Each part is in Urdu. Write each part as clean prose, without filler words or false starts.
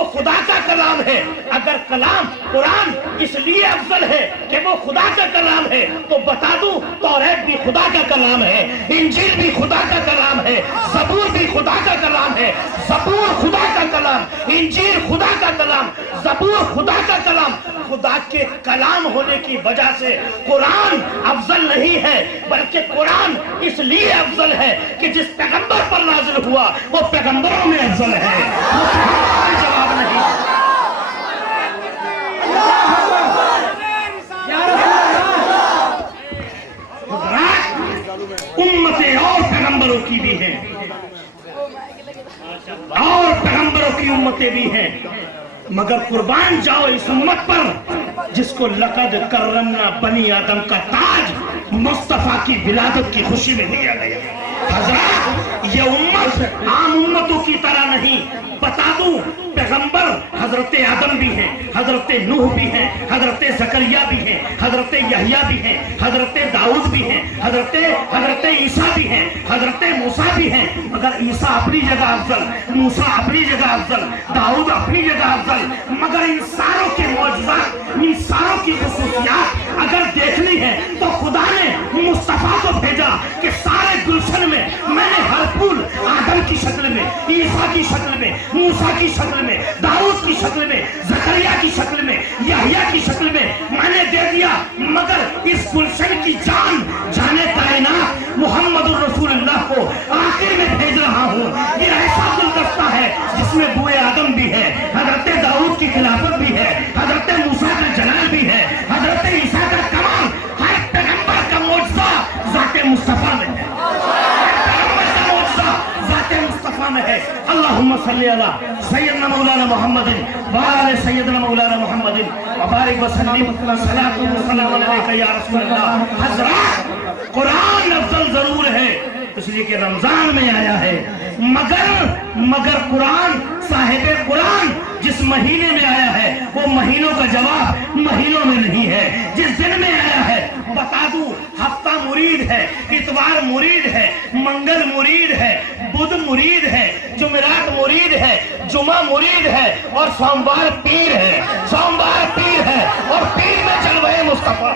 وہ خدا کا کلام ہے. اگر کلام قرآن اس لیے افضل ہے کہ وہ خدا کا کلام ہے تو بتا دوں توریت بھی خدا کا کلام ہے, انجیل بھی خدا کا کلام ہے, زبور بھی خدا کا کلام ہے. زبور خدا کا کلام, انجیل خدا کا کلام, زبور خدا کا کلام. خدا کے کلام ہونے کی وجہ سے قرآن افضل نہیں ہے, بلکہ قرآن اس لیے افضل ہے کہ جس پیغمبر پر نازل ہوا وہ پیغمبروں میں افضل ہے. جواب نہیں. امتیں اور پیغمبروں کی بھی ہیں, اور پیغمبروں کی امتیں بھی ہیں, مگر قربان جاؤ اس امت پر جس کو لقد کرمنا بنی آدم کا تاج مصطفیٰ کی ولادت کی خوشی میں دیا گیا. حضرات یہ امت عام امتوں کی طرح نہیں. بتا دوں پیغمبر حضرت آدم بھی ہیں, حضرت نوح بھی ہیں, حضرت زکریا بھی ہیں, حضرت یحییٰ بھی ہیں, حضرت داؤد بھی ہیں, حضرت عیسیٰ بھی ہیں, حضرت موسیٰ بھی ہیں. مگر عیسیٰ اپنی جگہ افضل, موسیٰ اپنی جگہ افضل, داؤد اپنی جگہ افضل. مگر ان ساروں کے معجزات, ان ساروں کی خصوصیات اگر دیکھنی ہے تو خدا نے مصطفیٰ کو بھیجا کہ سارے گلشن میں میں نے ہر پھول آدم کی شکل میں, عیسیٰ کی شکل میں, موسیٰ کی شکل میں, داؤد کی شکل میں, زکریا کی شکل میں, یحییٰ کی شکل میں نے دے دیا. مگر اس گلشن کی جان جانے کائنات محمد الرسول اللہ کو آخر میں بھیج رہا ہوں. یہ ایسا گلدستہ ہے جس میں بوئے آدم بھی ہے, حضرت داؤد کی خلافت بھی ہے, حضرت موسیٰ کا جلال بھی ہے, حضرت عیسیٰ کا کمال, ہر پیغمبر کا معجزہ ذات مصطفیٰ میں ہے. میں ہے. اللہم صلی علی سیدنا مولانا محمد وآل سیدنا مولانا محمد وبارک وسلم صلاۃ و سلام علیک یا رسول اللہ. حضرات قرآن افضل ضرور ہے اس لیے کہ رمضان میں آیا ہے, مگر قرآن صاحب قرآن جس مہینے میں آیا ہے وہ مہینوں کا جواب مہینوں میں نہیں ہے. جس دن میں آیا ہے بتا دوں ہفتہ مرید ہے, اتوار مرید ہے, منگل مرید ہے, بدھ مرید ہے, جمعرات مرید ہے, جمعہ مرید ہے, اور سوموار پیر ہے. سوموار پیر ہے اور پیر میں جلوہ مصطفیٰ.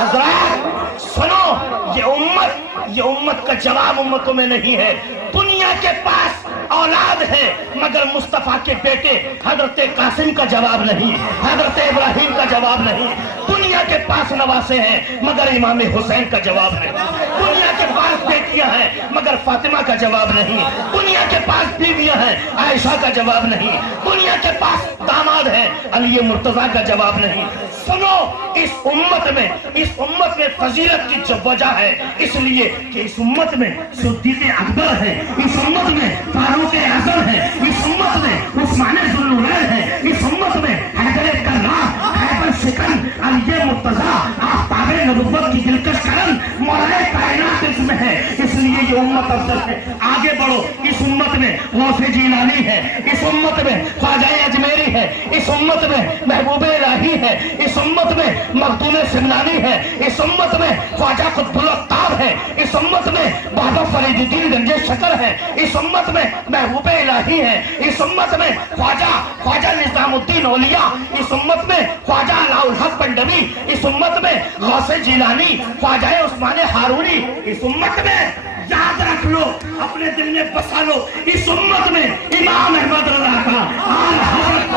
حضرات سنو, یہ امت کا جواب امتوں میں نہیں ہے. دنیا کے پاس اولاد ہے مگر مصطفیٰ کے بیٹے حضرت قاسم کا جواب نہیں, حضرت ابراہیم کا جواب نہیں. دنیا کے پاس نواسے ہیں مگر امام حسین کا جواب نہیں. دنیا کے پاس بیٹیاں ہیں مگر فاطمہ کا جواب نہیں. دنیا کے پاس بیویاں ہیں عائشہ کا جواب نہیں. دنیا کے پاس داماد ہیں علی مرتضیٰ کا جواب نہیں. سنو, اس امت میں فضیلت کی جو وجہ ہے اس لیے کہ اس امت میں صدیق اکبر ہے, اس امت میں فاروق اعظم ہے, اس امت میں عثمان ذوالنورین ہے, اس امت میں حیدر کرار, خیبر شکن, علی مرتضیٰ, آفتاب نبوت کی دلکش کرن, مولا کائنات اس میں ہے. اس لیے یہ امت افضل ہے. آگے بڑھو, اس امت میں غوث جیلانی ہے, اس امت میں خواجہ اجمیری ہے, اس امت میں محبوب الہی ہے, اس امت میں مخدوم سمنانی ہے, اس امت میں خواجہ قطب العطار ہے, اس امت میں بابا فرید الدین گنج شکر ہے, اس امت میں محبوب الہی ہے, اس امت میں خواجہ نظام الدین اولیاء, اس امت میں خواجہ علاء الحق پنڈوی, اس امت میں غوث جیلانی, خواجہ عثمان ہارونی. اس امت میں یاد رکھ لو, اپنے دل میں بسا لو, اس امت میں امام احمد رضا کا آل حضرت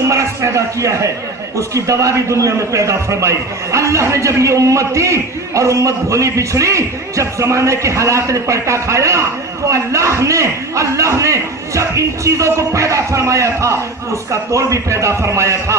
مرض پیدا کیا ہے اس کی دوا بھی دنیا میں پیدا فرمائی. اللہ نے جب یہ امت دی اور امت بھولی بچھڑی, جب زمانے کے حالات نے پلٹا کھایا تو اللہ نے جب ان چیزوں کو پیدا فرمایا تھا تو اس کا توڑ بھی پیدا فرمایا تھا.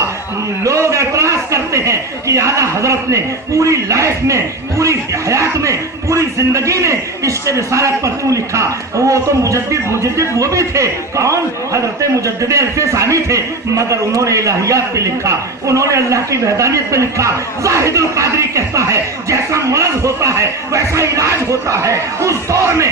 لوگ اعتراض کرتے ہیں کہ اعلیٰ حضرت نے پوری لائف میں, پوری حیات میں, پوری زندگی میں عشق رسالت پر کیوں لکھا؟ وہ تو مجدد وہ بھی تھے. کون؟ حضرت مجدد الف ثانی تھے, مگر انہوں نے الہیات پہ لکھا, انہوں نے اللہ کی وحدانیت پہ لکھا. زاہد القادری کہتا ہے جیسا مرض ہوتا ہے ویسا علاج ہوتا ہے. اس دور میں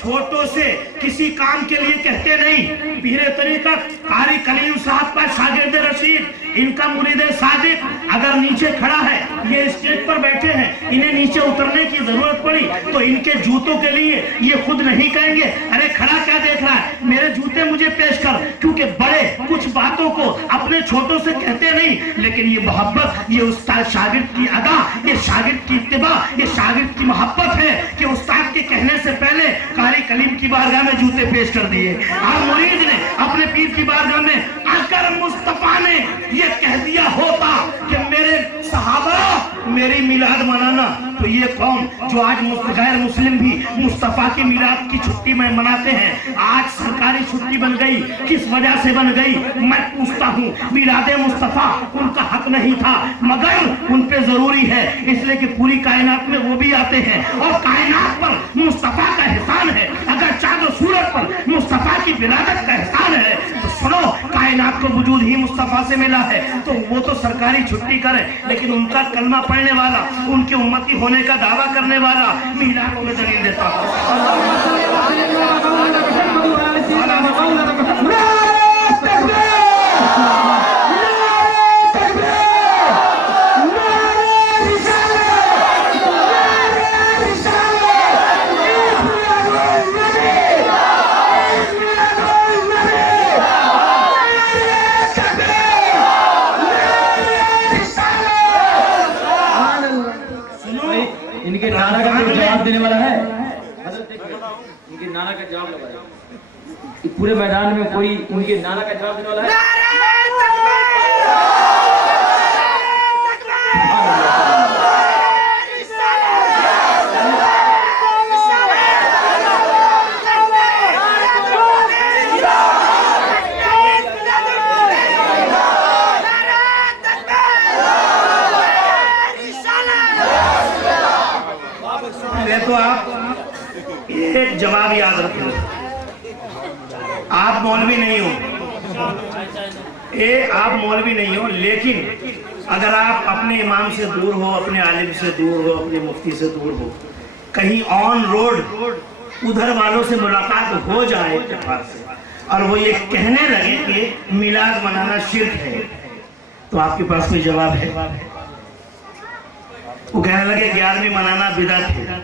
چھوٹوں سے کسی کام کے لیے کہتے نہیں. پیر طریقت قاری کلیم صاحب کا شاگرد رشید، ان کا مرید صادق اگر نیچے کھڑا ہے، یہ اسٹیج پر بیٹھے ہیں، انہیں نیچے اترنے کی ضرورت پڑی تو ان کے جوتوں کے لیے یہ خود نہیں کہیں گے ارے کھڑا کیا دیکھ رہا ہے، میرے جوتے مجھے پیش کر. کیونکہ بڑے کچھ باتوں کو اپنے چھوٹوں سے کہتے نہیں، لیکن یہ محبت، یہ استاد شاگرد کی ادا، یہ شاگرد کی اتباع، یہ شاگرد کی محبت ہے کہ استاد کے کہنے سے پہلے قاری کلیم کی بارگاہ میں جوتے پیش کر دیے. اور مرید نے اپنے پیر کی بارگاہ میں اگر مصطفیٰ نے یہ کہہ دیا ہوتا کہ میرے صحابہ میری میلاد منانا، تو یہ قوم جو آج غیر مسلم بھی مصطفیٰ کی میلاد کی چھٹی میں مناتے ہیں، آج سرکاری چھٹی بن گئی. کس وجہ سے بن گئی؟ میں پوچھتا ہوں. میلاد مصطفیٰ ان کا حق نہیں تھا، مگر ان پہ ضروری ہے، اس لیے کہ پوری کائنات میں وہ بھی آتے ہیں اور کائنات پر مصطفیٰ کا احسان ہے. اگر چاند و سورج پر مصطفیٰ کی ولادت کا احسان ہے تو سنو، کائنات کو وجود ہی مصطفیٰ سے ملا ہے، تو وہ تو سرکاری چھٹی کرے، لیکن ان کا کلمہ پڑھنے والا، ان کی امتی ہونے کا دعویٰ کرنے والا میلاد میں دلیل دیتا ان کے نعرہ کا جواب دینے والا ہے. ان کے نعرہ کا جواب لگا پورے میدان میں کوئی ان کے نعرہ کا جواب دینے والا ہے. تو آپ ایک جواب یاد رکھیں، آپ مولوی نہیں ہو، آپ مولوی نہیں ہو، لیکن اگر آپ اپنے امام سے دور ہو، اپنے عالم سے دور ہو، اپنے مفتی سے دور ہو، کہیں آن روڈ ادھر والوں سے ملاقات ہو جائے اتفاق سے اور وہ یہ کہنے لگے کہ میلاد منانا شرک ہے، تو آپ کے پاس کوئی جواب ہے؟ وہ کہنے لگے 11ویں منانا بدعت ہے،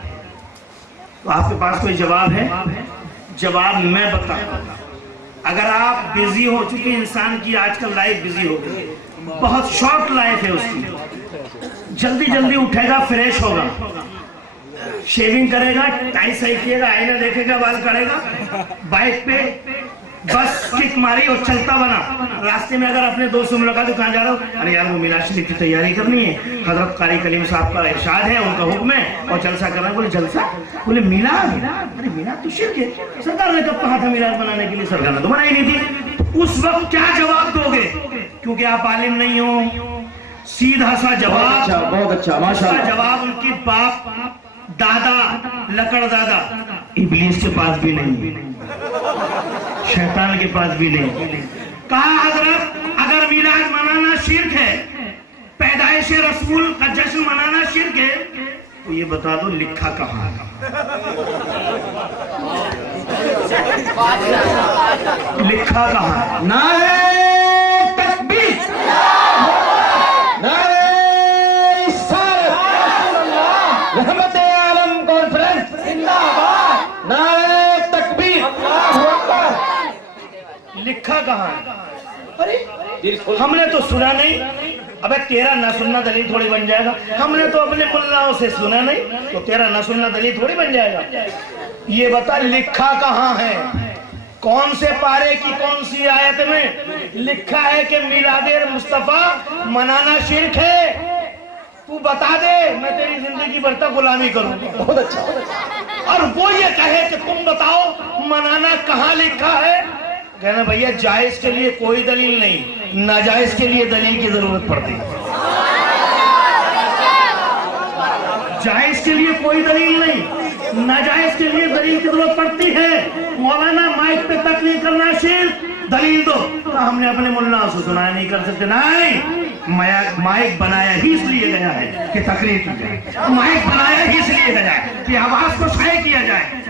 تو آپ کے پاس کوئی جواب ہے؟ جواب میں بتاؤں. اگر آپ بیزی ہو چکے، انسان کی آج کل لائف بیزی ہو گئی، بہت شارٹ لائف ہے اس کی، جلدی جلدی اٹھے گا، فریش ہوگا، شیونگ کرے گا، ٹائی صحیح کیے گا، آئینہ دیکھے گا، بال کرے گا، بائک پہ بس کک ماری اور چلتا بنا. راستے میں اگر اپنے دوست سے ملاقات کہاں جا رہا ہو، ارے یار وہ میلاد شریف کی تیاری کرنی ہے، حضرت قاری کلیم صاحب کا ارشاد ہے، ان کا حکم ہے اور جلسہ کرنا ہے. بولے جلسہ؟ بولے میلاد؟ ارے میلاد تو شرک ہے. سرکار نے کب کہا تھا میلاد بنانے کے لیے؟ سرکار نے تو بنائی نہیں تھی. اس وقت کیا جواب دو گے؟ کیونکہ آپ عالم نہیں ہو، سیدھا سا جواب، بہت اچھا، ماشاءاللہ. جواب ان کی باپ دادا لکڑ دادا ابلیس کے پاس بھی نہیں، شیطان کے پاس بھی نہیں. کہا حضرت اگر میلاد منانا شرک ہے، پیدائش رسول کا جشن منانا شرک ہے، تو یہ بتا دو لکھا کہاں ہے؟ لکھا کہاں ہے؟ نعرہ تکبیر، نعرہ رسالت، رحمت عالم کانفرنس زندہ باد، نعرہ تکبیر، اللہ اکبر. لکھا کہاں ہے؟ ہم نے تو سنا نہیں. ابے تیرا نہ سننا دلیل تھوڑی بن جائے گا. ہم نے تو اپنے ملاؤں سے سنا نہیں، تو تیرا نہ سننا دلیل تھوڑی بن جائے گا. یہ بتا لکھا کہاں ہے؟ کون سے پارے کی کون سی آیت میں لکھا ہے کہ میلاد مصطفیٰ منانا شرک ہے؟ تو بتا دے، میں تیری زندگی بھر تک غلامی کروں. بہت اچھا. اور وہ یہ کہے کہ تم بتاؤ منانا کہاں لکھا ہے؟ کہنا بھئیہ جائز کے لیے کوئی دلیل نہیں، ناجائز کے لیے دلیل کی ضرورت پڑتی. جائز کے لیے کوئی دلیل نہیں، ناجائز کے لیے دلیل کی ضرورت پڑتی ہے. مولانا مائک پہ تقریر کرنا شرک، دلیل دو. ہم نے اپنے ملاؤں سے سنا نہیں کر سکتے. نہیں، مائک بنایا ہی اس لیے گیا ہے کہ تقریر کی جائے، مائک بنایا ہی اس لیے گیا ہے کہ آواز کو شائع کیا جائے.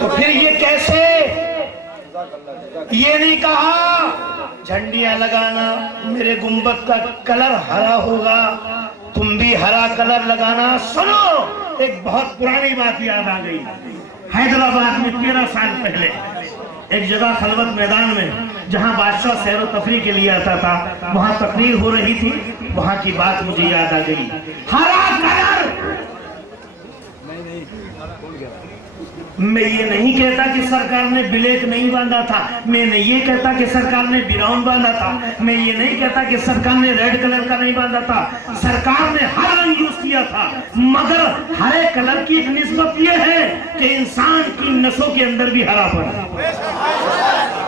تو پھر یہ کیسے؟ یہ نہیں کہا جھنڈیاں لگانا میرے گنبد کا کلر ہرا ہوگا، تم بھی ہرا کلر لگانا۔ سنو، ایک بہت پرانی بات یاد آ گئی۔ حیدرآباد میں 13 سال پہلے ایک جگہ خلوت میدان میں جہاں بادشاہ سیر و تفریح کے لیے آتا تھا، وہاں تقریر ہو رہی تھی، وہاں کی بات مجھے یاد آ گئی۔ ہرا کلر، میں یہ نہیں کہتا کہ سرکار نے بلیک نہیں باندھا تھا، میں نے یہ کہتا کہ سرکار نے براؤن باندھا تھا، میں یہ نہیں کہتا کہ سرکار نے ریڈ کلر کا نہیں باندھا تھا، سرکار نے ہر رنگ یوز کیا تھا، مگر ہرے کلر کی ایک نسبت یہ ہے کہ انسان کی نسوں کے اندر بھی ہرا پڑا،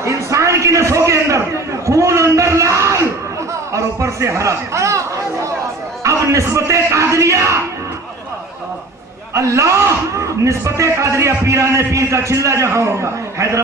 انسان کی نسوں کے اندر خون اندر لال اور اوپر سے ہرا۔ اب نسبت قادریہ، اللہ، نسبت قادریہ پیران پیر کا چلہ جہاں ہوگا، حیدرآباد